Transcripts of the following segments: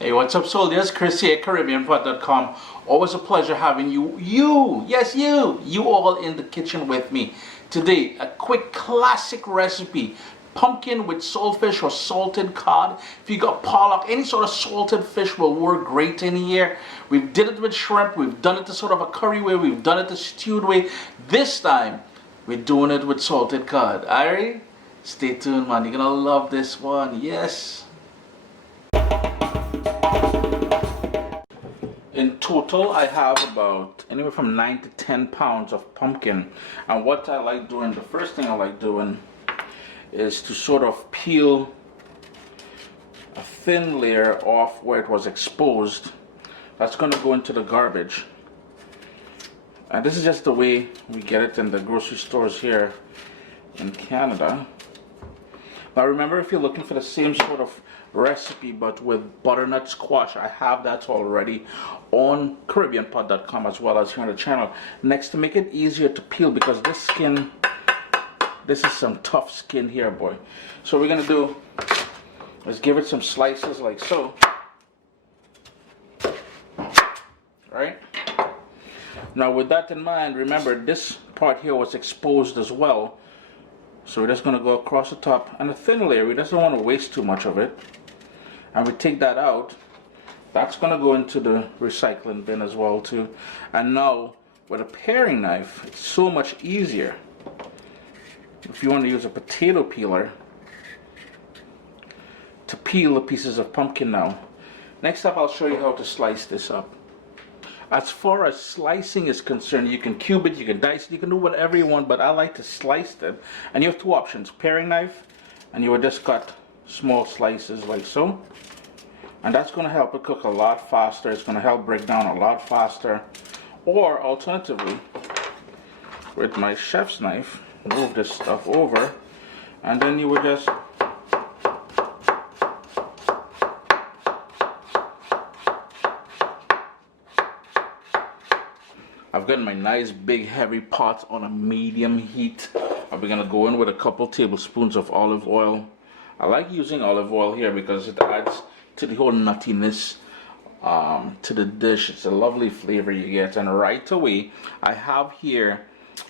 Hey, what's up, soldiers? Chris here, caribbeanpot.com. Always a pleasure having you all in the kitchen with me. Today, a quick classic recipe. Pumpkin with saltfish or salted cod. If you got pollock, any sort of salted fish will work great in here. We've did it with shrimp. We've done it the sort of a curry way. We've done it the stewed way. This time, we're doing it with salted cod. Alright? Stay tuned, man. You're gonna love this one. Yes. In total, I have about anywhere from 9 to 10 pounds of pumpkin. And what I like doing, the first thing I like doing is to sort of peel a thin layer off where it was exposed. That's going to go into the garbage. And this is just the way we get it in the grocery stores here in Canada. Now remember, if you're looking for the same sort of recipe but with butternut squash, I have that already on caribbeanpot.com as well as here on the channel. Next, to make it easier to peel, because this skin, this is some tough skin here, boy. So we're gonna do is give it some slices like so. Right? Now with that in mind, remember this part here was exposed as well. So we're just going to go across the top, and a thin layer, we just don't want to waste too much of it. And we take that out. That's going to go into the recycling bin as well too. And now with a paring knife, it's so much easier. If you want to use a potato peeler to peel the pieces of pumpkin now. Next up, I'll show you how to slice this up. As far as slicing is concerned, you can cube it, you can dice it, you can do whatever you want, but I like to slice them. And you have two options, paring knife, and you would just cut small slices like so. And that's going to help it cook a lot faster. It's going to help break down a lot faster. Or alternatively, with my chef's knife, move this stuff over, and then you would just I've got my nice big heavy pot on a medium heat. We're gonna go in with a couple tablespoons of olive oil. I like using olive oil here because it adds to the whole nuttiness to the dish. It's a lovely flavor you get. And right away, I have here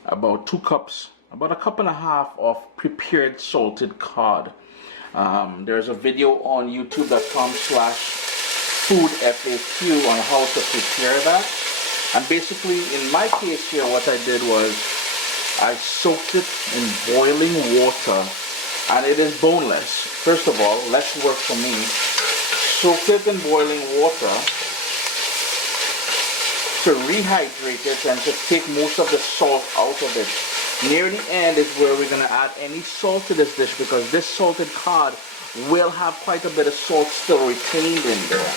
about 2 cups, about a cup and a half of prepared salted cod. There's a video on youtube.com/foodfaq on how to prepare that. And basically, in my case here, what I did was I soaked it in boiling water, and it is boneless. First of all, less work for me. Soak it in boiling water to rehydrate it and to take most of the salt out of it. Near the end is where we're going to add any salt to this dish, because this salted cod will have quite a bit of salt still retained in there.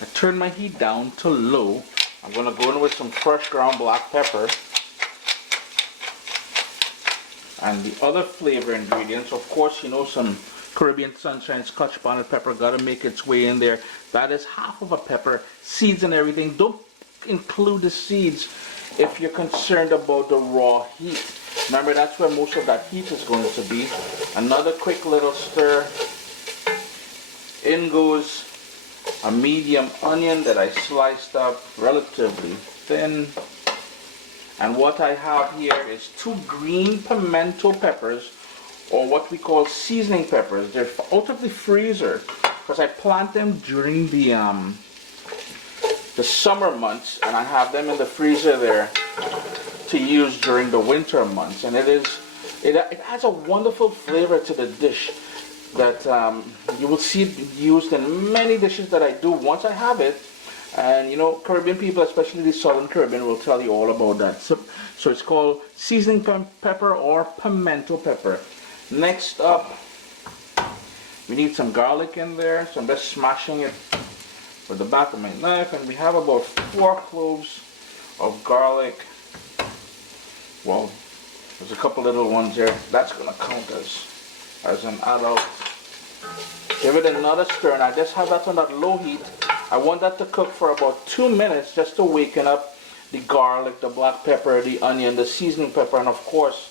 I turn my heat down to low. I'm going to go in with some fresh ground black pepper. And the other flavor ingredients, of course, you know, some Caribbean sunshine, scotch bonnet pepper, got to make its way in there. That is half of a pepper. Seeds and everything. Don't include the seeds if you're concerned about the raw heat. Remember, that's where most of that heat is going to be. Another quick little stir. In goes a medium onion that I sliced up relatively thin. And what I have here is 2 green pimento peppers, or what we call seasoning peppers. They're out of the freezer because I plant them during the summer months, and I have them in the freezer there to use during the winter months. And it adds a wonderful flavor to the dish that you will see it used in many dishes that I do once I have it. And you know, Caribbean people, especially the Southern Caribbean, will tell you all about that. So it's called seasoning pepper or pimento pepper. Next up, we need some garlic in there. So I'm just smashing it with the back of my knife. And we have about 4 cloves of garlic. Well, there's a couple little ones there. That's going to count as an adult. Give it another stir, and I just have that on that low heat. I want that to cook for about 2 minutes, just to waken up the garlic, the black pepper, the onion, the seasoning pepper, and of course,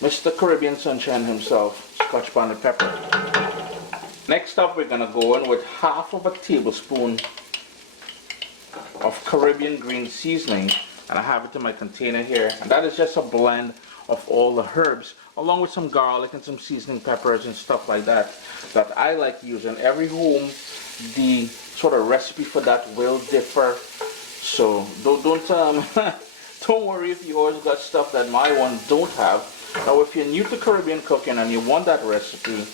Mr. Caribbean Sunshine himself, scotch bonnet pepper. Next up, we're gonna go in with half of a tablespoon of Caribbean green seasoning, and I have it in my container here, and that is just a blend of all the herbs along with some garlic and some seasoning peppers and stuff like that I like using. Every home, the sort of recipe for that will differ, so don't don't worry if you always got stuff that my one don't have. Now if you're new to Caribbean cooking and you want that recipe,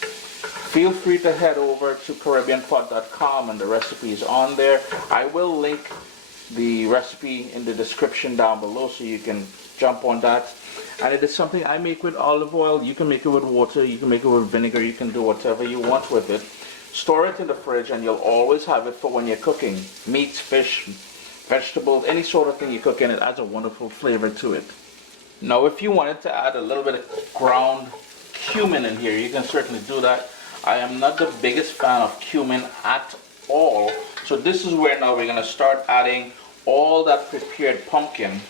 feel free to head over to caribbeanpot.com and the recipe is on there. I will link the recipe in the description down below so you can jump on that. And it is something I make with olive oil. You can make it with water, you can make it with vinegar, you can do whatever you want with it. Store it in the fridge and you'll always have it for when you're cooking meats, fish, vegetables, any sort of thing you cook in. It adds a wonderful flavor to it. Now if you wanted to add a little bit of ground cumin in here, you can certainly do that. I am not the biggest fan of cumin at all. So this is where now we're going to start adding all that prepared pumpkin.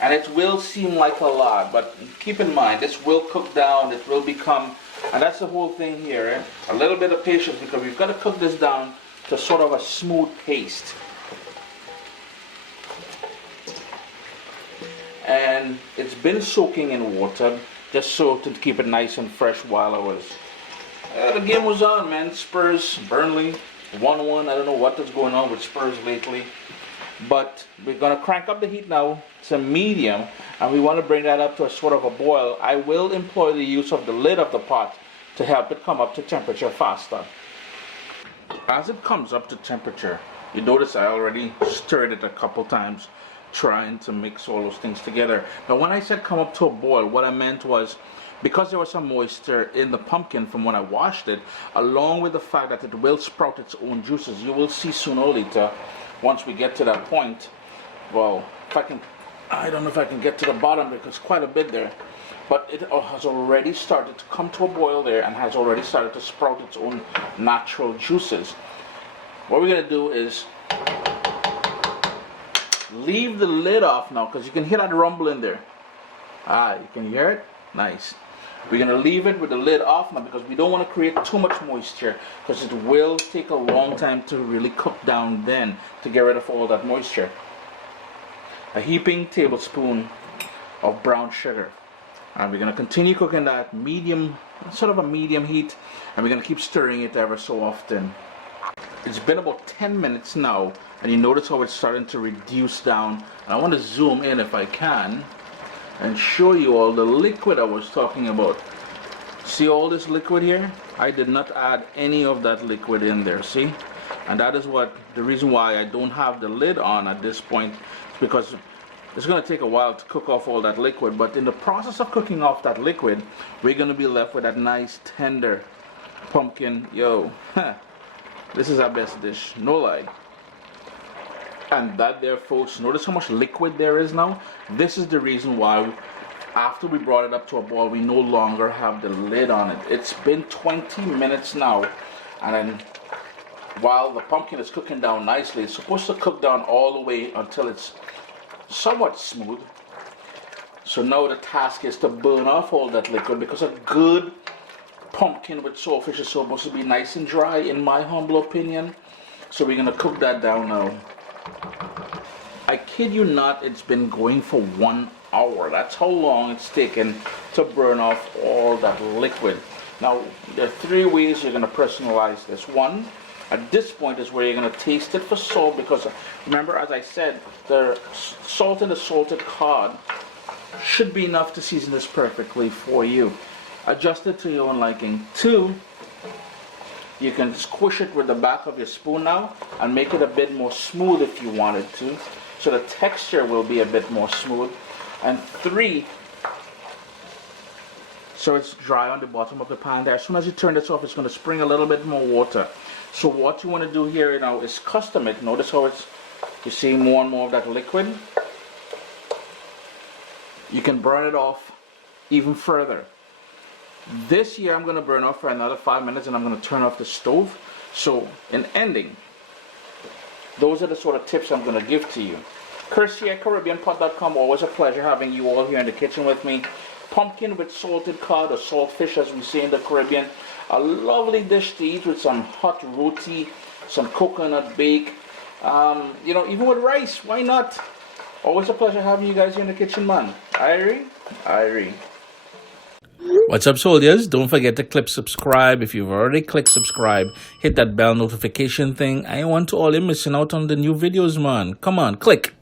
And it will seem like a lot, but keep in mind, this will cook down, it will become, and that's the whole thing here, eh? A little bit of patience, because we've got to cook this down to sort of a smooth paste. And it's been soaking in water, just so to keep it nice and fresh while I was... the game was on, man. Spurs, Burnley, 1-1. I don't know what is going on with Spurs lately. But we're going to crank up the heat now to medium, and we want to bring that up to a sort of a boil. I will employ the use of the lid of the pot to help it come up to temperature faster. As it comes up to temperature, you notice I already stirred it a couple times, trying to mix all those things together. Now when I said come up to a boil, what I meant was, because there was some moisture in the pumpkin from when I washed it, along with the fact that it will sprout its own juices, you will see sooner or later, once we get to that point, well, if I can, I don't know if I can get to the bottom because quite a bit there, but it has already started to come to a boil there and has already started to sprout its own natural juices. What we're going to do is leave the lid off now, because you can hear that rumble in there. You can hear it? Nice. We're going to leave it with the lid off now because we don't want to create too much moisture, because it will take a long time to really cook down then to get rid of all that moisture. A heaping tablespoon of brown sugar. And we're going to continue cooking that medium, sort of a medium heat, and we're going to keep stirring it ever so often. It's been about 10 minutes now, and you notice how it's starting to reduce down. And I want to zoom in if I can and show you all the liquid I was talking about. See all this liquid here? I did not add any of that liquid in there, see? And that is what the reason why I don't have the lid on at this point, is because it's going to take a while to cook off all that liquid. But in the process of cooking off that liquid, we're going to be left with that nice tender pumpkin. This is our best dish, no lie. And that there, folks, notice how much liquid there is now. This is the reason why after we brought it up to a boil, we no longer have the lid on it. It's been 20 minutes now, and then while the pumpkin is cooking down nicely, it's supposed to cook down all the way until it's somewhat smooth. So now the task is to burn off all that liquid, because a good pumpkin with saltfish is supposed to be nice and dry, in my humble opinion. So we're going to cook that down now. I kid you not, it's been going for 1 hour. That's how long it's taken to burn off all that liquid. Now, there are 3 ways you're going to personalize this. One, at this point is where you're going to taste it for salt, because remember, as I said, the salt in the salted cod should be enough to season this perfectly for you. Adjust it to your own liking. 2, you can squish it with the back of your spoon now and make it a bit more smooth if you wanted to, so the texture will be a bit more smooth. And 3, so it's dry on the bottom of the pan there. As soon as you turn this off, it's going to spring a little bit more water. So what you want to do here now is custom it. Notice how it's, you see more and more of that liquid. You can burn it off even further. This here I'm going to burn off for another 5 minutes, and I'm going to turn off the stove. So in ending, those are the sort of tips I'm going to give to you. Chris here at caribbeanpot.com. Always a pleasure having you all here in the kitchen with me. Pumpkin with salted cod, or saltfish as we say in the Caribbean. A lovely dish to eat with some hot roti, some coconut bake. You know, even with rice, why not? Always a pleasure having you guys here in the kitchen, man. Irie, Irie. What's up, soldiers? Don't forget to click subscribe. If you've already clicked subscribe, hit that bell notification thing. I want to all you missing out on the new videos, man. Come on, click.